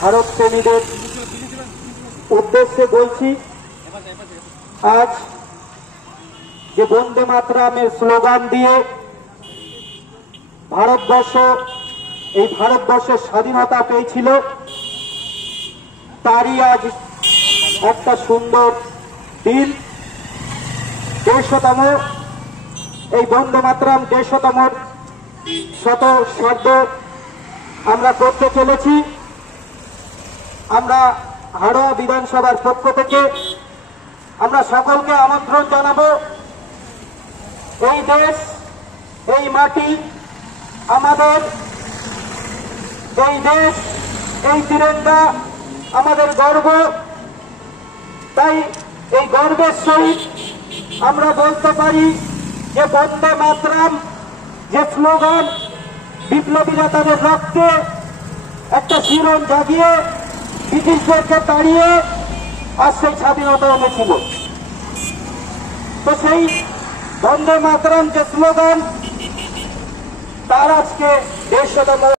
ভারত প্রেমীদের উদ্দেশ্যে বলছি, আজ যে বন্দে মাতরমের স্লোগান দিয়ে ভারতবর্ষের স্বাধীনতা পেয়েছিল, তারই আজ একটা সুন্দর দিন। 150তম এই বন্দে মাতরম 150তম শতবর্ষ আমরা করতে চলেছি। আমরা হাড়োয়া বিধানসভার পক্ষ থেকে আমরা সকলকে আমন্ত্রণ জানাবো। এই দেশ, এই মাটি আমাদের, এই দেশ, এই তিরঙ্গা আমাদের গর্ব। তাই এই গর্বের সহিত আমরা বলতে পারি যে বন্দে মাতরম যে স্লোগান, বিপ্লবীরা তাদের রক্তে একটা শিরন জাগিয়ে ব্রিটিশদেরকে তাড়িয়ে আজ সেই স্বাধীনতা এনেছিল। তো সেই বন্দে মাতরম যে স্লোগান, তার আজকে 150তম